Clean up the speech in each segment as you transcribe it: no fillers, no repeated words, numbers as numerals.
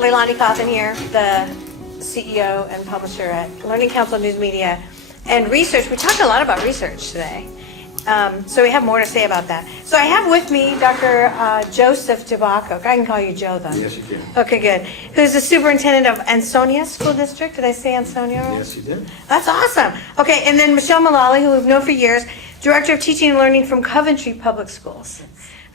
LeiLani Cauthen here, the CEO and publisher at Learning Counsel News Media and Research. We talked a lot about research today, so we have more to say about that. So I have with me Dr. Joseph DiBacco. I can call you Joe, though. Yes, you can. Okay, good. Who's the superintendent of Ansonia School District? Did I say Ansonia? Yes, you did. That's awesome. Okay, and then Michele Mullaly, who we've known for years, Director of Teaching and Learning from Coventry Public Schools.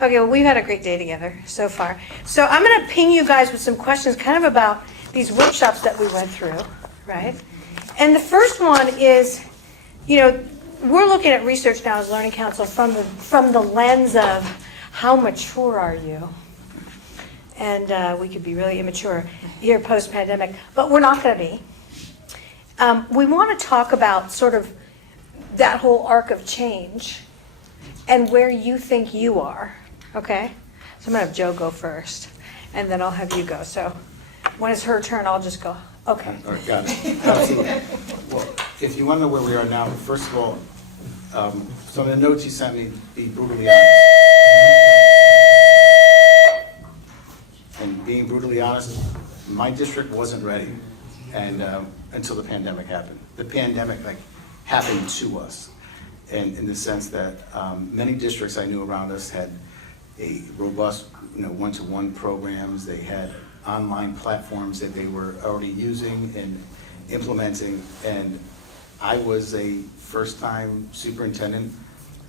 Okay, well, we've had a great day together so far. So I'm going to ping you guys with some questions kind of about these workshops that we went through, right? And the first one is, you know, we're looking at research now as Learning Counsel from the lens of how mature are you? And we could be really immature here post-pandemic, but we're not going to be. We want to talk about sort of that whole arc of change and where you think you are, okay? So I'm going to have Joe go first, and then I'll have you go. So when it's her turn, I'll just go, okay. All right, got it. Absolutely. Well, if you want to know where we are now, first of all, some of the notes you sent me, be brutally honest. And being brutally honest, my district wasn't ready and until the pandemic happened. The pandemic happened to us. And in the sense that many districts I knew around us had a robust, one-to-one programs. They had online platforms that they were already using and implementing. And I was a first-time superintendent.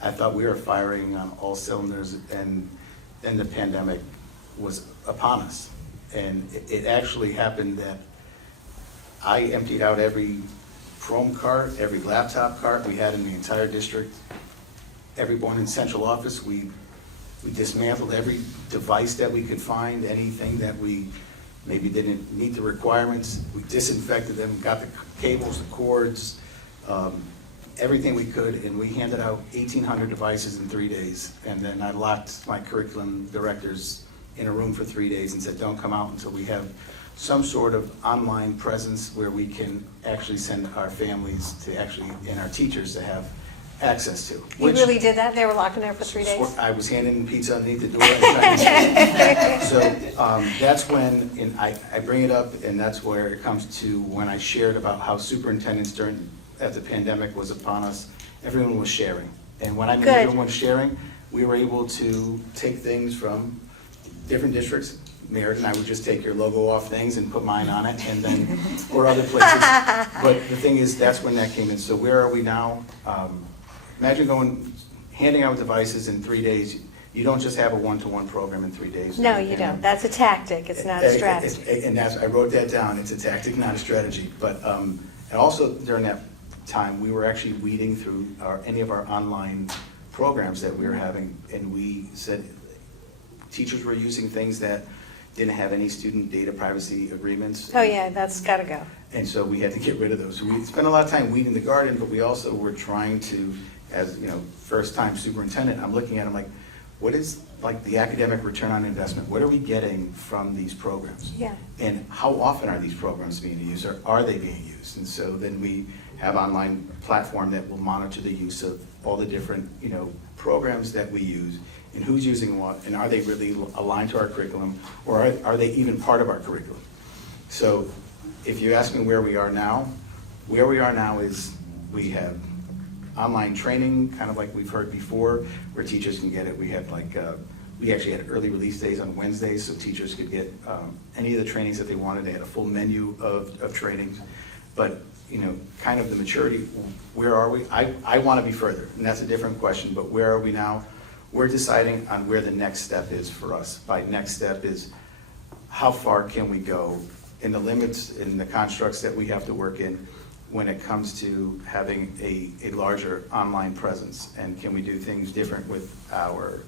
I thought we were firing on all cylinders, and then the pandemic was upon us. And it actually happened that I emptied out every Chrome cart, every laptop cart we had in the entire district. Everyone in central office, we dismantled every device that we could find, anything that we maybe didn't meet the requirements. We disinfected them, got the cables, the cords, everything we could, and we handed out 1,800 devices in 3 days. And then I locked my curriculum directors in a room for 3 days and said, don't come out until we have some sort of online presence where we can actually send our families to and our teachers to have access to. You really did that? They were locked in there for 3 days? I was handing pizza underneath the door. So that's when, and I bring it up, and that's where it comes to when I shared about how superintendents as the pandemic was upon us, everyone was sharing. And when I mean everyone sharing, we were able to take things from different districts. Meriden, I would just take your logo off things and put mine on it, and then, or other places. But the thing is, that's when that came in. So where are we now? Imagine handing out devices in 3 days. You don't just have a one-to-one program in 3 days. No, you don't. That's a tactic. It's not a strategy. And I wrote that down. It's a tactic, not a strategy. But and also during that time, we were actually weeding through any of our online programs that we were having, and we said teachers were using things that didn't have any student data privacy agreements. Oh yeah, that's got to go. And so we had to get rid of those. So we spent a lot of time weeding the garden, but we also were trying to, as first-time superintendent, I'm looking at them like, what is the academic return on investment? What are we getting from these programs? Yeah. And how often are these programs being used, or are they being used? And so then we have online platform that will monitor the use of all the different programs that we use, and who's using what, and are they really aligned to our curriculum, or are they even part of our curriculum? So if you ask me where we are now is we have online training, kind of like we've heard before, where teachers can get it. We have we actually had early release days on Wednesdays, so teachers could get any of the trainings that they wanted. They had a full menu of trainings. But kind of the maturity, where are we? I want to be further, and that's a different question, but where are we now? We're deciding on where the next step is for us. By next step is how far can we go in the limits, in the constructs that we have to work in when it comes to having a larger online presence, and can we do things different with our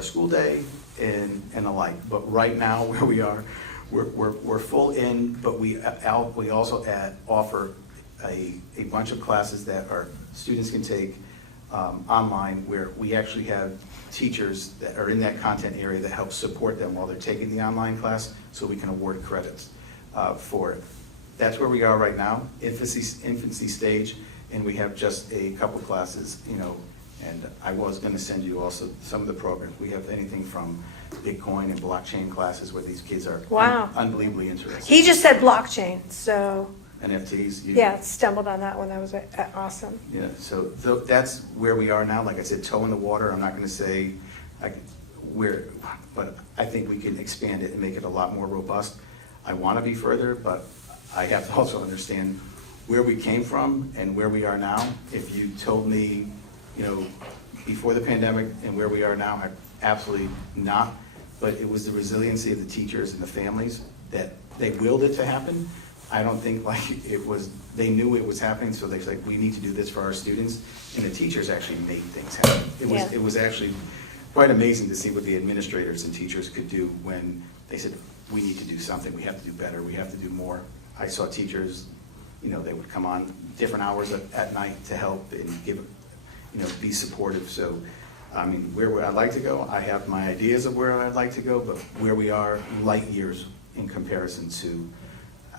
school day and the like. But right now where we are, we're full in, but we also offer a bunch of classes that our students can take online, where we actually have teachers that are in that content area that help support them while they're taking the online class, so we can award credits for it. That's where we are right now, infancy stage, and we have just a couple classes, And I was going to send you also some of the programs. We have anything from Bitcoin and blockchain classes where these kids are Wow. unbelievably interested. He just said blockchain, so NFTs. yeah, stumbled on that one. That was awesome. Yeah, so that's where we are now. Like I said, toe in the water. I'm not going to say where, but I think we can expand it and make it a lot more robust. I want to be further, but I have to also understand where we came from and where we are now. If you told me, before the pandemic and where we are now, absolutely not. But it was the resiliency of the teachers and the families that they willed it to happen. I don't think they knew it was happening, so they said, we need to do this for our students. And the teachers actually made things happen. It was actually quite amazing to see what the administrators and teachers could do when they said, we need to do something, we have to do better, we have to do more. I saw teachers, they would come on different hours at night to help and give, be supportive. So, I mean, where I'd like to go, I have my ideas of where I'd like to go, but where we are, light years in comparison to,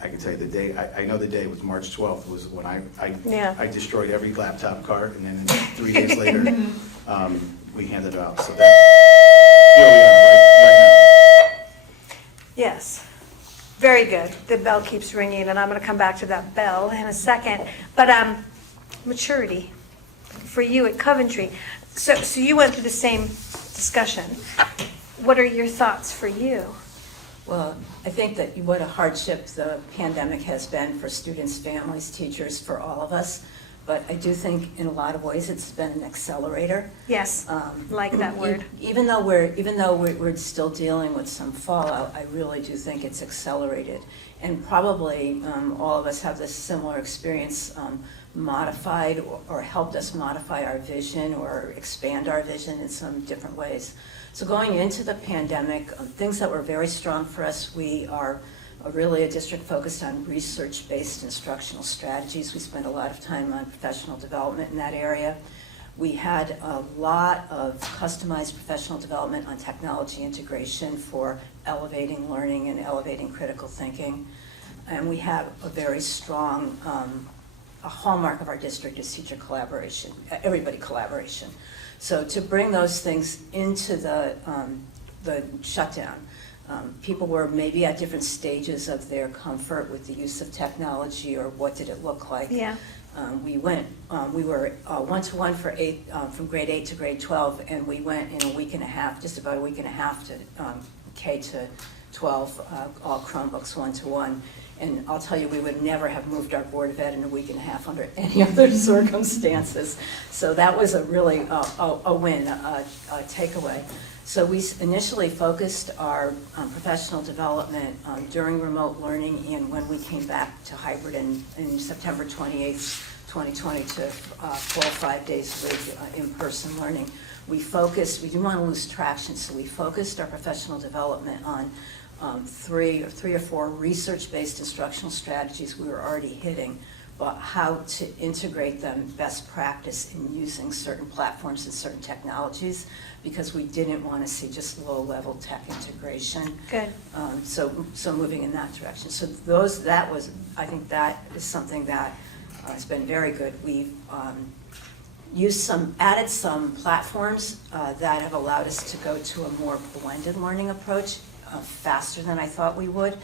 I can tell you the day, I know the day was March 12th, was when I destroyed every laptop cart, and then 3 days later, we handed it out. So that's where we are right now. Yes, very good. The bell keeps ringing, and I'm going to come back to that bell in a second. But maturity for you at Coventry. So you went through the same discussion. What are your thoughts for you? Well, I think that what a hardship the pandemic has been for students, families, teachers, for all of us. But I do think in a lot of ways it's been an accelerator. Yes, like that word. Even though we're still dealing with some fallout, I really do think it's accelerated. And probably all of us have this similar experience, modified or helped us modify our vision or expand our vision in some different ways. So going into the pandemic, things that were very strong for us, we are really a district focused on research-based instructional strategies. We spent a lot of time on professional development in that area. We had a lot of customized professional development on technology integration for elevating learning and elevating critical thinking. And we have a very strong, a hallmark of our district is teacher collaboration, everybody collaboration. So to bring those things into the shutdown, people were maybe at different stages of their comfort with the use of technology, or what did it look like. Yeah. We were one-to-one for from grade 8 to grade 12, and we went in a week and a half, just about a week and a half, to K to 12, all Chromebooks one-to-one. And I'll tell you, we would never have moved our Board of Ed in a week and a half under any other circumstances. So that was a really a win, a takeaway. So we initially focused our professional development during remote learning, and when we came back to hybrid in September 28th, 2020 to 4 or 5 days with in-person learning. We didn't want to lose traction, so we focused our professional development on three or four research-based instructional strategies we were already hitting, but how to integrate them best practice in using certain platforms and certain technologies, because we didn't want to see just low-level tech integration. Good. So moving in that direction. So I think that is something that has been very good. We've added some platforms that have allowed us to go to a more blended learning approach faster than I thought we would,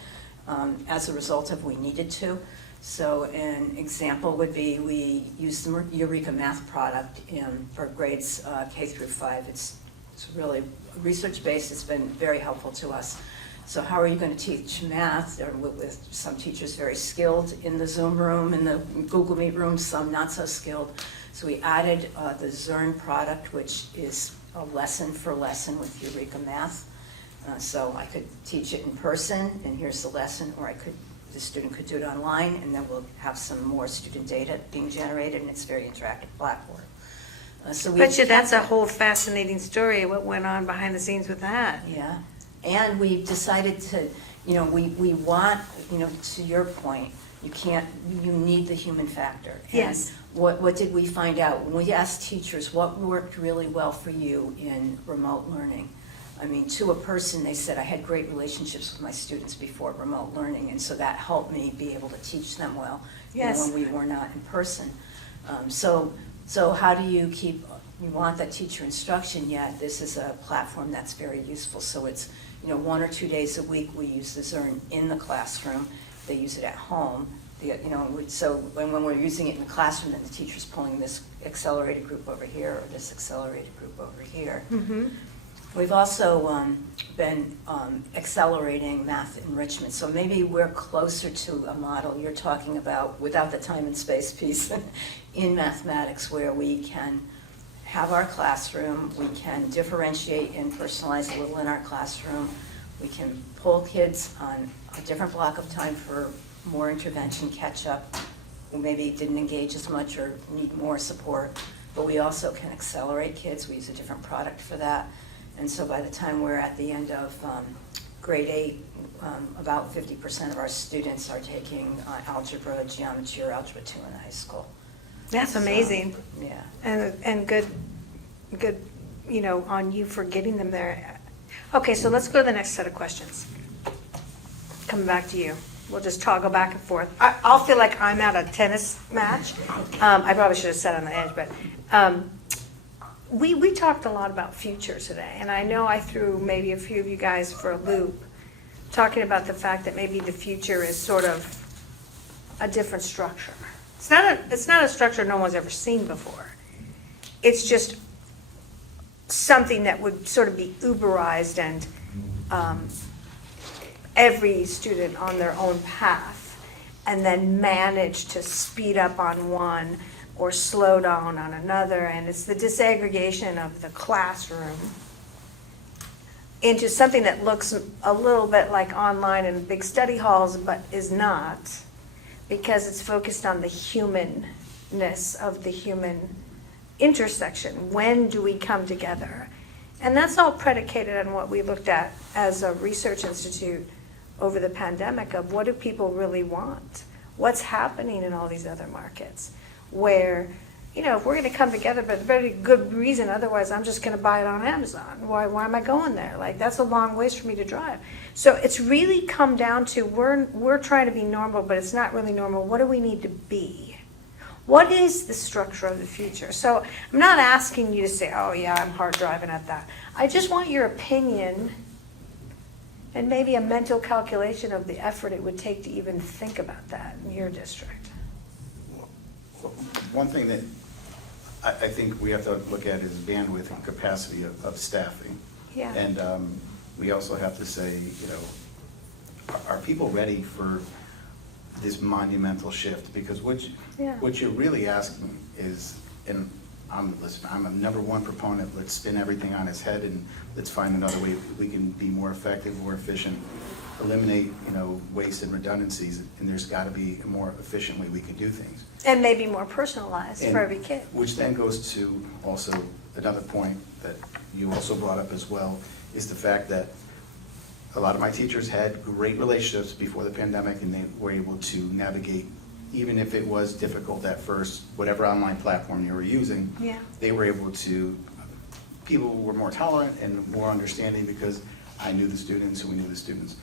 as a result of we needed to. So an example would be we use the Eureka Math product for grades K through 5. It's really research-based. It's been very helpful to us. So how are you going to teach math? With some teachers very skilled in the Zoom room, in the Google Meet room, some not so skilled. So we added the Zern product, which is a lesson for lesson with Eureka Math. So I could teach it in person, and here's the lesson, or the student could do it online, and then we'll have some more student data being generated, and it's a very interactive platform. Bet you that's a whole fascinating story, what went on behind the scenes with that. Yeah, and we decided to, we want, to your point, you need the human factor. Yes. And what did we find out? When we asked teachers what worked really well for you in remote learning, I mean, to a person, they said, I had great relationships with my students before remote learning, and so that helped me be able to teach them well, Yes. when we were not in person. So how do you keep you want that teacher instruction yet, this is a platform that's very useful. So it's, 1 or 2 days a week we use the Zern in the classroom. They use it at home. So when we're using it in the classroom, then the teacher's pulling this accelerated group over here or this accelerated group over here. Mm-hmm. We've also been accelerating math enrichment, so maybe we're closer to a model you're talking about without the time and space piece in mathematics, where we can have our classroom, we can differentiate and personalize a little in our classroom, we can pull kids on a different block of time for more intervention, catch up, who maybe didn't engage as much or need more support, but we also can accelerate kids. We use a different product for that. And so by the time we're at the end of grade 8, about 50% of our students are taking algebra, geometry, or algebra 2 in high school. That's amazing. Yeah. And good, on you for getting them there. Okay, so let's go to the next set of questions. Coming back to you. We'll just toggle back and forth. I'll feel like I'm at a tennis match. I probably should have sat on the edge, but we talked a lot about future today, and I know I threw maybe a few of you guys for a loop, talking about the fact that maybe the future is sort of a different structure. It's not a structure no one's ever seen before. It's just something that would sort of be Uberized and every student on their own path, and then manage to speed up on one or slow down on another. And it's the disaggregation of the classroom into something that looks a little bit like online and big study halls, but is not, because it's focused on the humanness of the human intersection. When do we come together? And that's all predicated on what we looked at as a research institute over the pandemic of what do people really want? What's happening in all these other markets where, if we're going to come together, but a very good reason, otherwise I'm just going to buy it on Amazon. Why am I going there? Like, that's a long ways for me to drive. So it's really come down to we're trying to be normal, but it's not really normal. What do we need to be? What is the structure of the future? So I'm not asking you to say, oh yeah, I'm hard driving at that. I just want your opinion and maybe a mental calculation of the effort it would take to even think about that in your district. One thing that I think we have to look at is bandwidth and capacity of staffing. Yeah. And we also have to say, are people ready for this monumental shift? Because what you're really asking is, and I'm a number one proponent, let's spin everything on its head and let's find another way we can be more effective, more efficient, eliminate, waste and redundancies, and there's got to be a more efficient way we can do things. And maybe more personalized for every kid. Which then goes to also another point that you also brought up as well, is the fact that a lot of my teachers had great relationships before the pandemic, and they were able to navigate, even if it was difficult at first, whatever online platform you were using, they were able to, people were more tolerant and more understanding because I knew the students and we knew the students.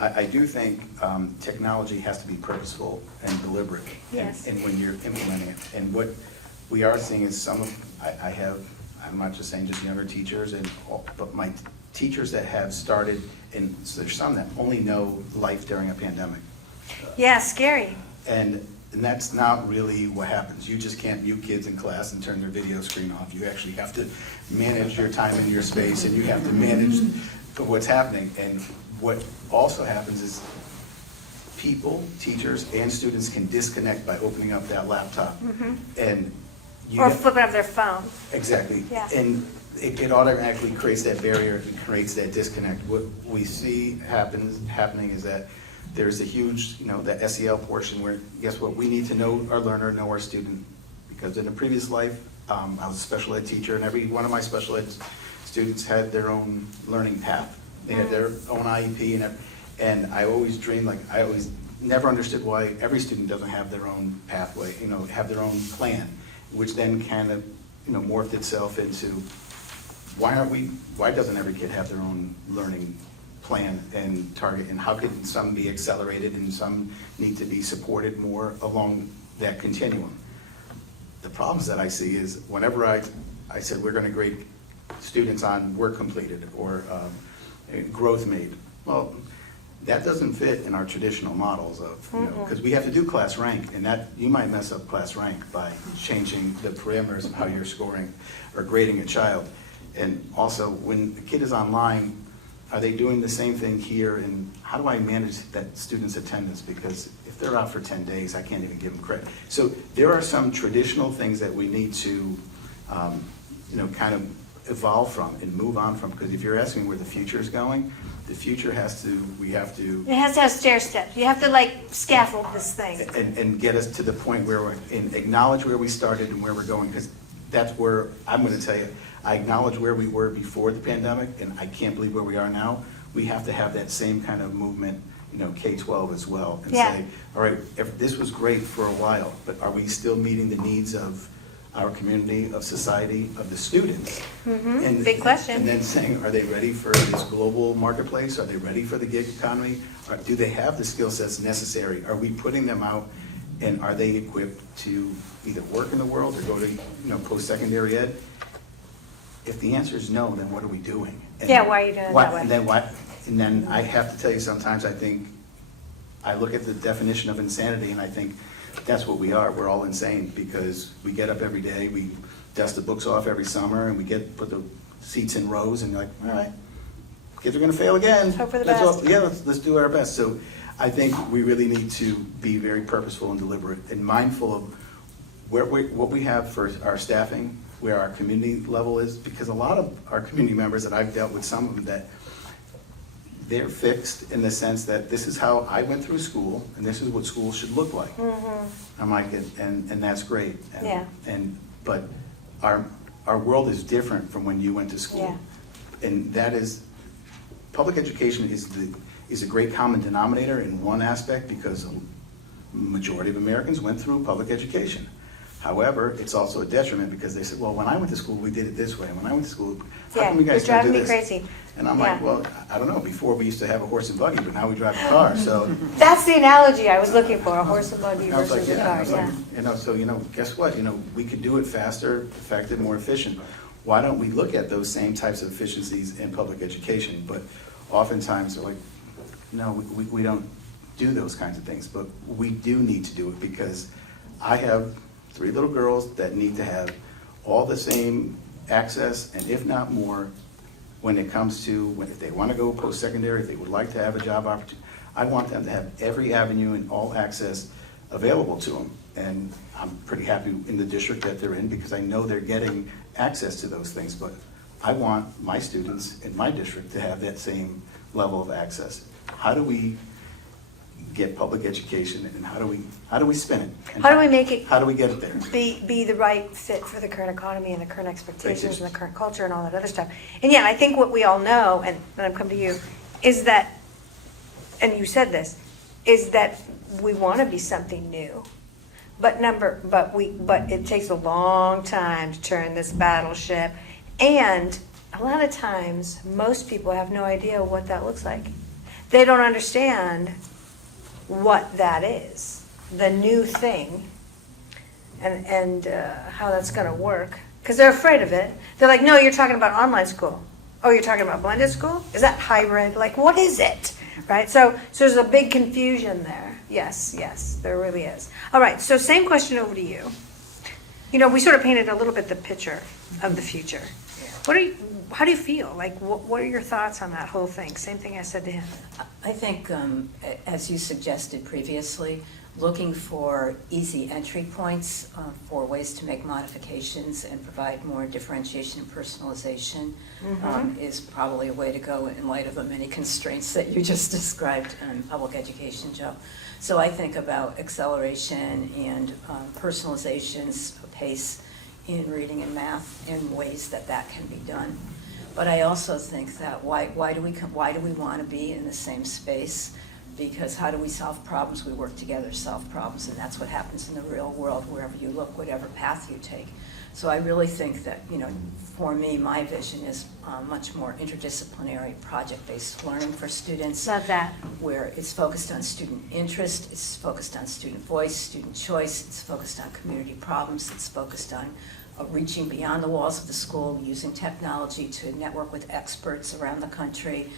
I do think technology has to be purposeful and deliberate. Yes. And when you're implementing it. And what we are seeing is I'm not just saying just younger teachers, but my teachers that have started, and so there's some that only know life during a pandemic. Yeah, scary. And that's not really what happens. You just can't mute kids in class and turn their video screen off. You actually have to manage your time and your space, and you have to manage what's happening. And what also happens is people, teachers, and students can disconnect by opening up that laptop. And Or flipping up their phone. Exactly. Yeah. And it automatically creates that barrier, it creates that disconnect. What we see happening is that there's a huge, the SEL portion where, guess what, we need to know our learner, know our student. Because in a previous life, I was a special ed teacher, and every one of my special ed students had their own learning path. They had their own IEP, and I always dreamed, I always never understood why every student doesn't have their own pathway, have their own plan, which then kind of, morphed itself into why doesn't every kid have their own learning plan and target, and how can some be accelerated and some need to be supported more along that continuum? The problems that I see is whenever I I said, we're gonna grade students on work completed or growth made. Well, that doesn't fit in our traditional models of, you know, because we have to do class rank, and that, you might mess up class rank by changing the parameters of how you're scoring or grading a child. And also, when the kid is online, are they doing the same thing here, and how do I manage that student's attendance? Because if they're out for 10 days, I can't even give them credit. So there are some traditional things that we need to, you know, kind of evolve from and move on from, because if you're asking where the future is going, the future has to, we have to. It has to have stair steps. You have to like scaffold this thing. And get us to the point where we're, and acknowledge where we started and where we're going, because that's where, I'm gonna tell you, I acknowledge where we were before the pandemic, and I can't believe where we are now. We have to have that same kind of movement, you know, K-12 as well, and Yeah. say, all right, if this was great for a while, but are we still meeting the needs of our community, of society, of the students? And- Big question. And then saying, are they ready for this global marketplace? Are they ready for the gig economy? Or do they have the skill sets necessary? Are we putting them out, and are they equipped to either work in the world or go to, you know, post-secondary ed? If the answer is no, then what are we doing? And Yeah, why are you doing it why- that way? And then what? And then I have to tell you, sometimes I think, I look at the definition of insanity, and I think that's what we are. We're all insane, because we get up every day, we dust the books off every summer, and we put the seats in rows, and you're like, all right, kids are gonna fail again. Hope for the Let's best. all- Yeah, let's do our best. So I think we really need to be very purposeful and deliberate and mindful of what we have for our staffing, where our community level is, because a lot of our community members, that I've dealt with some of them, that they're fixed in the sense that this is how I went through school, and this is what school should look like. I'm like, and that's great. And- Yeah. But our world is different from when you went to school. Yeah. And that is, public education is a great common denominator in one aspect, because a majority of Americans went through public education. However, it's also a detriment, because they said, well, when I went to school, we did it this way. When I went to school, how Yeah, come you you're guys don't do driving me this? crazy. And I'm like, Yeah. well, I don't know, before we used to have a horse and buggy, but now we drive a car, so. That's the analogy I was looking for, a horse and buggy I was like, versus a yeah, I car, was yeah. like, you know, so, you know, guess what, you know, we could do it faster, effective, more efficient. Why don't we look at those same types of efficiencies in public education? But oftentimes, they're like, no, we don't do those kinds of things, but we do need to do it, because I have 3 little girls that need to have all the same access, and if not more, when it comes to, if they want to go post-secondary, if they would like to have a job opportunity, I want them to have every avenue and all access available to them. And I'm pretty happy in the district that they're in, because I know they're getting access to those things, but I want my students in my district to have that same level of access. How do we get public education, and how do we spin it? And How do we make it How do we get it there? be the right fit for the current economy and the current expectations and the current culture and all that other stuff? And yeah, I think what we all know, and I'm coming to you, is that, and you said this, is that we want to be something new. But it takes a long time to turn this battleship. And a lot of times, most people have no idea what that looks like. They don't understand what that is, the new thing, and how that's gonna work. Because they're afraid of it. They're like, no, you're talking about online school. Oh, you're talking about blended school? Is that hybrid? Like, what is it? Right? So there's a big confusion there. Yes, there really is. All right, so same question over to you. You know, we sort of painted a little bit the picture of the future. How do you feel? Like, what are your thoughts on that whole thing? Same thing I said to him. I think, as you suggested previously, looking for easy entry points for ways to make modifications and provide more differentiation and personalization is probably a way to go in light of the many constraints that you just described in public education, Joe. So I think about acceleration and personalizations, pace in reading and math, in ways that can be done. But I also think that why do we want to be in the same space? Because how do we solve problems? We work together to solve problems, and that's what happens in the real world, wherever you look, whatever path you take. So I really think that, you know, for me, my vision is much more interdisciplinary, project-based learning for students. Love that. Where it's focused on student interest, it's focused on student voice, student choice, it's focused on community problems, it's focused on reaching beyond the walls of the school, using technology to network with experts around the country.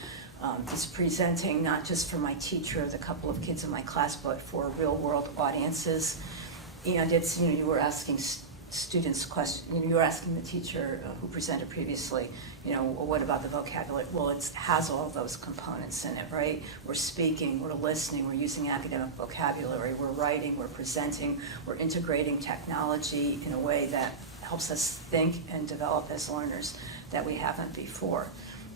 Just presenting not just for my teacher, the couple of kids in my class, but for real-world audiences. And it's, you were asking students questions, you were asking the teacher who presented previously, well, what about the vocabulary? Well, it has all of those components in it, right? We're speaking, we're listening, we're using academic vocabulary, we're writing, we're presenting, we're integrating technology in a way that helps us think and develop as learners that we haven't before.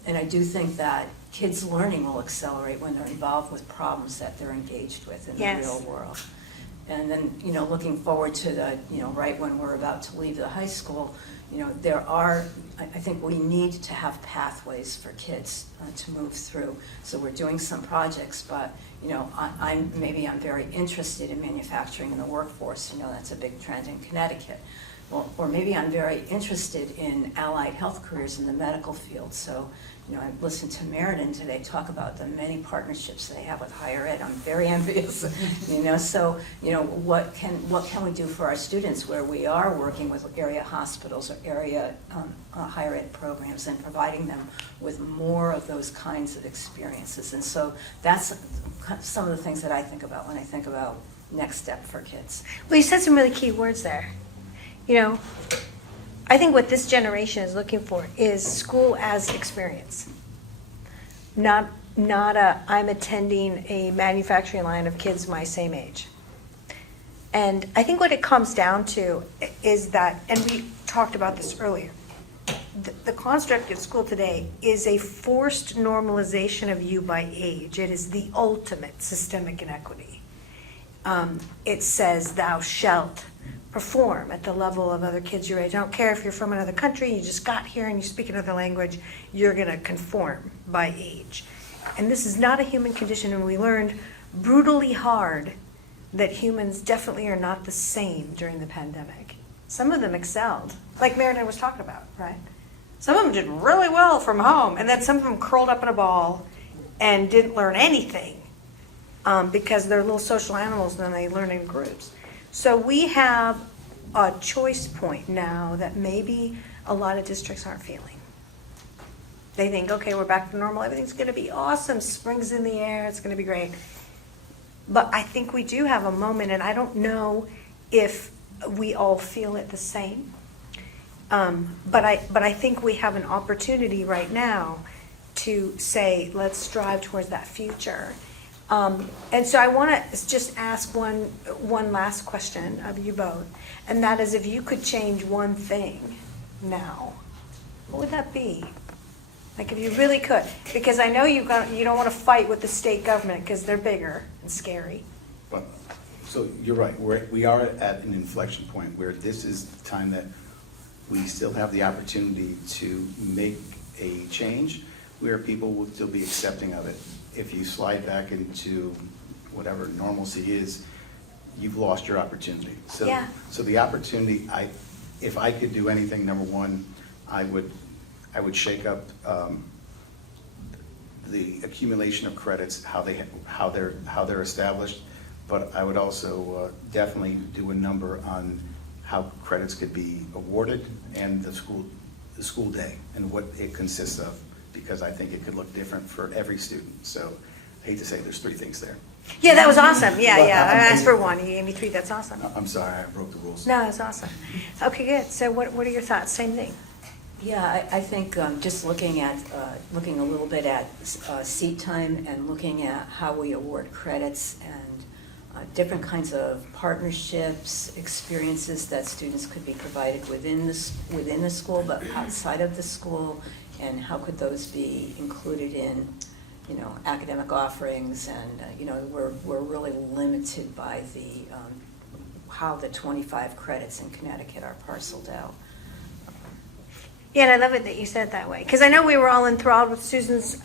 And I do think that kids' learning will accelerate when they're involved with problems that they're engaged with in the real world. And then, looking forward to the, right when we're about to leave the high school, I think we need to have pathways for kids to move through. So we're doing some projects, but, I'm very interested in manufacturing in the workforce. That's a big trend in Connecticut. Well, or maybe I'm very interested in allied health careers in the medical field. So, I listened to Meriden today talk about the many partnerships they have with higher ed. I'm very envious, So, what can we do for our students where we are working with area hospitals or area higher ed programs and providing them with more of those kinds of experiences? And so that's some of the things that I think about when I think about next step for kids. Well, you said some really key words there. I think what this generation is looking for is school as experience. Not I'm attending a manufacturing line of kids my same age. And I think what it comes down to is that, and we talked about this earlier, the construct of school today is a forced normalization of you by age. It is the ultimate systemic inequity. It says thou shalt perform at the level of other kids your age. I don't care if you're from another country, you just got here and you speak another language, you're going to conform by age. And this is not a human condition, and we learned brutally hard that humans definitely are not the same during the pandemic. Some of them excelled, like Meriden was talking about, right? Some of them did really well from home, and then some of them curled up in a ball and didn't learn anything because they're little social animals and they learn in groups. So we have a choice point now that maybe a lot of districts aren't feeling. They think, okay, we're back to normal, everything's going to be awesome, spring's in the air, it's going to be great. But I think we do have a moment, and I don't know if we all feel it the same. But I think we have an opportunity right now to say, let's strive towards that future. And so I want to just ask one last question of you both, and that is, if you could change one thing now, what would that be? Like, if you really could, because I know you don't want to fight with the state government because they're bigger and scary. But, so you're right, we are at an inflection point where this is the time that we still have the opportunity to make a change where people will still be accepting of it. If you slide back into whatever normalcy is, you've lost your opportunity. So, Yeah. So the opportunity, if I could do anything, number one, I would shake up the accumulation of credits, how they're established, but I would also definitely do a number on how credits could be awarded and the school day and what it consists of, because I think it could look different for every student. So I hate to say there's three things there. Yeah, that was awesome. Yeah. I asked for one. You gave me three. That's awesome. I'm sorry, I broke the rules. No, that's awesome. Okay, good. So what are your thoughts? Same thing. Yeah, I think just looking a little bit at seat time and looking at how we award credits and different kinds of partnerships, experiences that students could be provided within the school, but outside of the school, and how could those be included in, academic offerings, and we're really limited by how the 25 credits in Connecticut are parceled out. Yeah, and I love it that you said it that way, because I know we were all enthralled with Susan's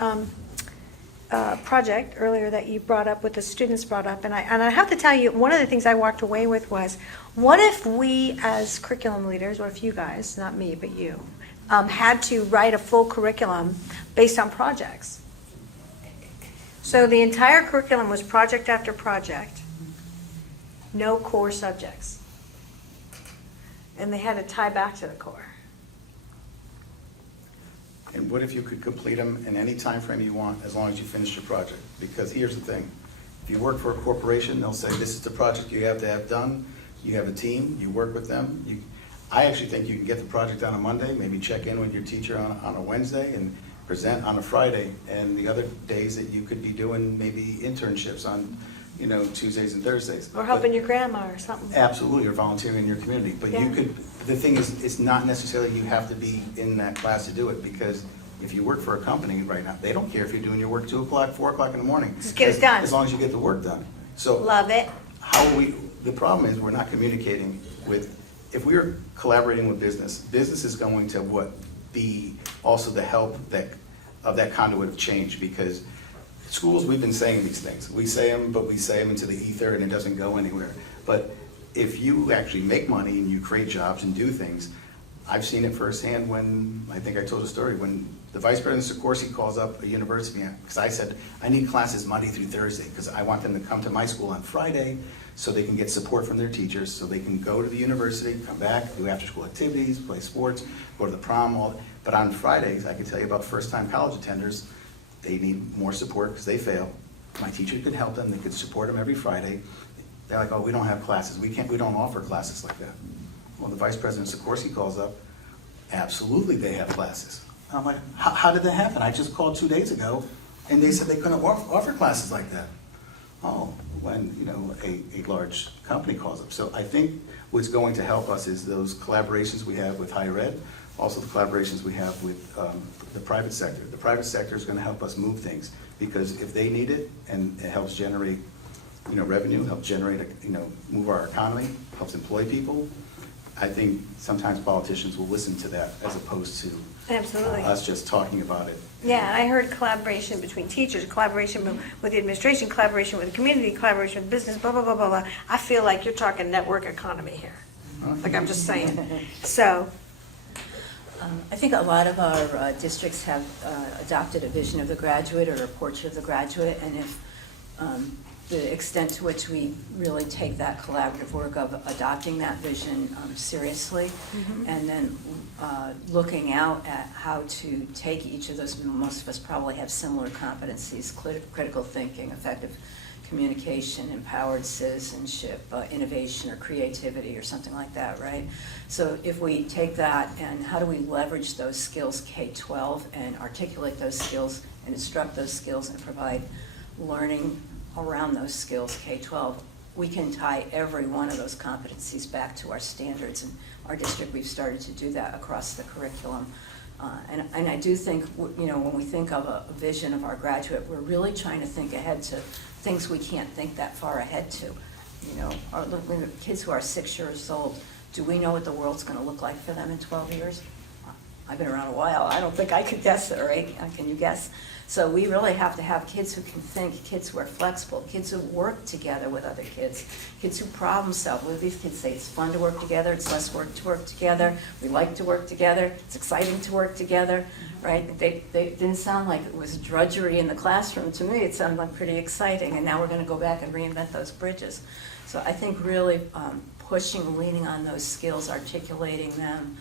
project earlier that you brought up, with the students brought up, and I have to tell you, one of the things I walked away with was, what if we as curriculum leaders, what if you guys, not me, but you, had to write a full curriculum based on projects? So the entire curriculum was project after project, no core subjects. and they had to tie back to the core. And what if you could complete them in any time frame you want, as long as you finish your project? Because here's the thing, if you work for a corporation, they'll say, this is the project you have to have done. You have a team, you work with them. I actually think you can get the project done on Monday, maybe check in with your teacher on a Wednesday and present on a Friday. And the other days that you could be doing maybe internships on, Tuesdays and Thursdays. Or helping your grandma or something. Absolutely, or volunteering in your community. But you Yeah. could, the thing is, it's not necessarily you have to be in that class to do it, because if you work for a company right now, they don't care if you're doing your work 2 o'clock, 4 o'clock in the morning. Just get it done. As long as you get the work done. So Love it. the problem is we're not communicating with, if we're collaborating with business is going to be also the help of that conduit of change, because schools, we've been saying these things. We say them, but we say them into the ether and it doesn't go anywhere. But if you actually make money and you create jobs and do things, I've seen it firsthand when, I think I told a story, when the vice president of Sikorsky calls up a university, because I said, I need classes Monday through Thursday, because I want them to come to my school on Friday so they can get support from their teachers, so they can go to the university, come back, do after-school activities, play sports, go to the prom, but on Fridays, I can tell you about first-time college attenders, they need more support because they fail. My teacher could help them, they could support them every Friday. They're like, oh, we don't have classes, we don't offer classes like that. Well, the vice president of Sikorsky calls up, absolutely they have classes. I'm like, how did that happen? I just called 2 days ago, and they said they couldn't offer classes like that. Oh, when, a large company calls up. So I think what's going to help us is those collaborations we have with higher ed, also the collaborations we have with the private sector. The private sector is going to help us move things, because if they need it, and it helps generate, revenue, helps generate, move our economy, helps employ people, I think sometimes politicians will listen to that as opposed to Absolutely. us just talking about it. Yeah, and I heard collaboration between teachers, collaboration with the administration, collaboration with the community, collaboration with business, blah, blah, blah, blah, blah. I feel like you're talking network economy here. Like I'm just saying. So, I think a lot of our districts have adopted a vision of the graduate or a portrait of the graduate, and if the extent to which we really take that collaborative work of adopting that vision seriously, and then looking out at how to take each of those, most of us probably have similar competencies, critical thinking, effective communication, empowered citizenship, innovation or creativity or something like that, right? So if we take that and how do we leverage those skills K-12 and articulate those skills and instruct those skills and provide learning around those skills K-12, we can tie every one of those competencies back to our standards. In our district, we've started to do that across the curriculum. And I do think, when we think of a vision of our graduate, we're really trying to think ahead to things we can't think that far ahead to. Our kids who are 6 years old, do we know what the world's going to look like for them in 12 years? I've been around a while. I don't think I could guess it, right? Can you guess? So we really have to have kids who can think, kids who are flexible, kids who work together with other kids, kids who problem solve. What do these kids say? It's fun to work together, it's less work to work together, we like to work together, it's exciting to work together, right? They didn't sound like it was drudgery in the classroom. To me, it sounded like pretty exciting, and now we're going to go back and reinvent those bridges. So I think really pushing, leaning on those skills, articulating them,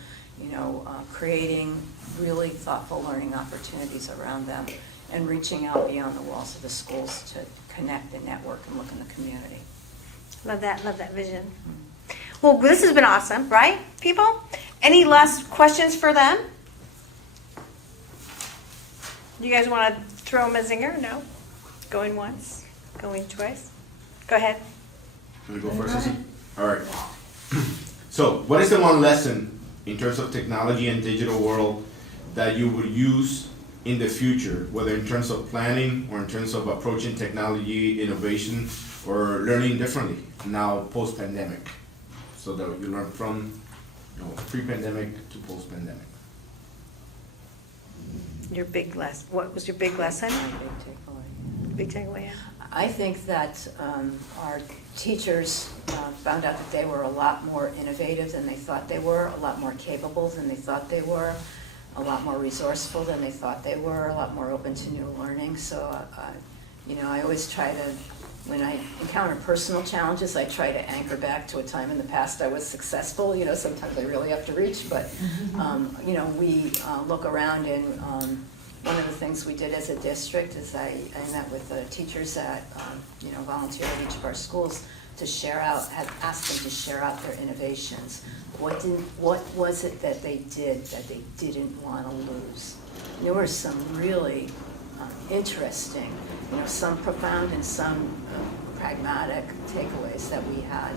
creating really thoughtful learning opportunities around them, and reaching out beyond the walls of the schools to connect and network and look in the community. love that vision. Well, this has been awesome, right, people? Any last questions for them? You guys want to throw them a zinger? No? Going once? Going twice? Go ahead. Can we go first, Susan? All right. So, what is the one lesson in terms of technology and digital world that you would use in the future, whether in terms of planning or in terms of approaching technology, innovation, or learning differently now post-pandemic? So that you learn from pre-pandemic to post-pandemic. What was your big lesson? Big takeaway. Big takeaway, yeah. I think that our teachers found out that they were a lot more innovative than they thought they were, a lot more capable than they thought they were, a lot more resourceful than they thought they were, a lot more open to new learning. So, You know, I always try to, when I encounter personal challenges, I try to anchor back to a time in the past I was successful. You know, sometimes I really have to reach, but, you know, we look around and one of the things we did as a district is I met with the teachers that, you know, volunteer at each of our schools to share out, had asked them to share out their innovations. What was it that they did that they didn't want to lose? And there were some really interesting, you know, some profound and some pragmatic takeaways that we had.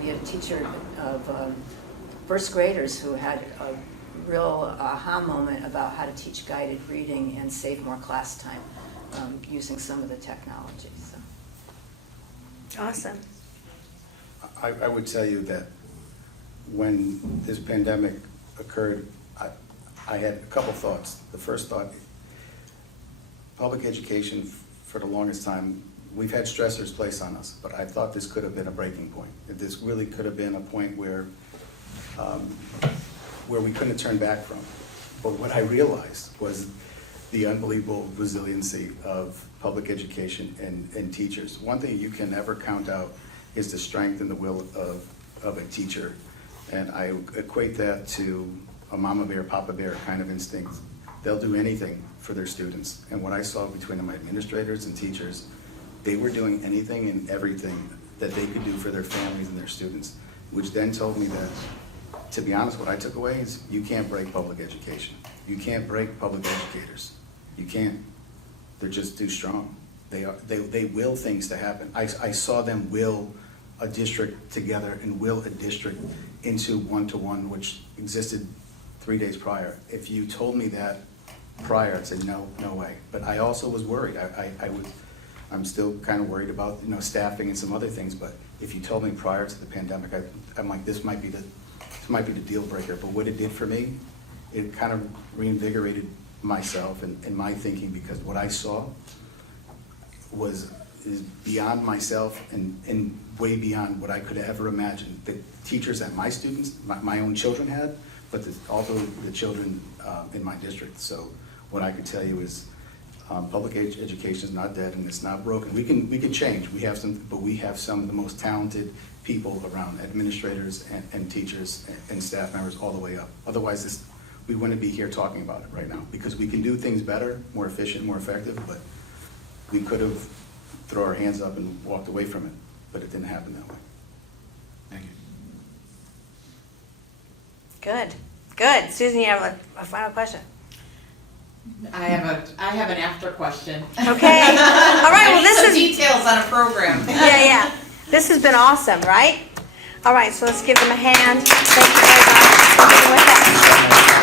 We had a teacher of first graders who had a real aha moment about how to teach guided reading and save more class time using some of the technology. So. Awesome. I would tell you that when this pandemic occurred, I had a couple thoughts. The first thought, public education for the longest time, we've had stressors placed on us, but I thought this could have been a breaking point. That this really could have been a point where we couldn't turn back from. But what I realized was the unbelievable resiliency of public education and teachers. One thing you can never count out is the strength and the will of a teacher. And I equate that to a mama bear, papa bear kind of instinct. They'll do anything for their students. And what I saw between my administrators and teachers, they were doing anything and everything that they could do for their families and their students, which then told me that, to be honest, what I took away is you can't break public education. You can't break public educators. You can't. They're just too strong. They will things to happen. I saw them will a district together and will a district into one-to-one, which existed 3 days prior. If you told me that prior, I'd say no way. But I also was worried. I'm still kind of worried about, you know, staffing and some other things. But if you told me prior to the pandemic, I'm like, this might be the deal breaker. But what it did for me, it kind of reinvigorated myself and my thinking, because what I saw is beyond myself and way beyond what I could have ever imagined. The teachers that my students, my own children had, but also the children in my district. So what I could tell you is public education is not dead and it's not broken. We can change. We have some of the most talented people around, administrators and teachers and staff members all the way up. Otherwise, we wouldn't be here talking about it right now, because we can do things better, more efficient, more effective, but we could have thrown our hands up and walked away from it, but it didn't happen that way. Thank you. Good. Susan, you have a final question. I have an after question. Okay. All right. Well, this is details on a program. yeah. This has been awesome, right? All right. So let's give them a hand. Thank you very much for being with us.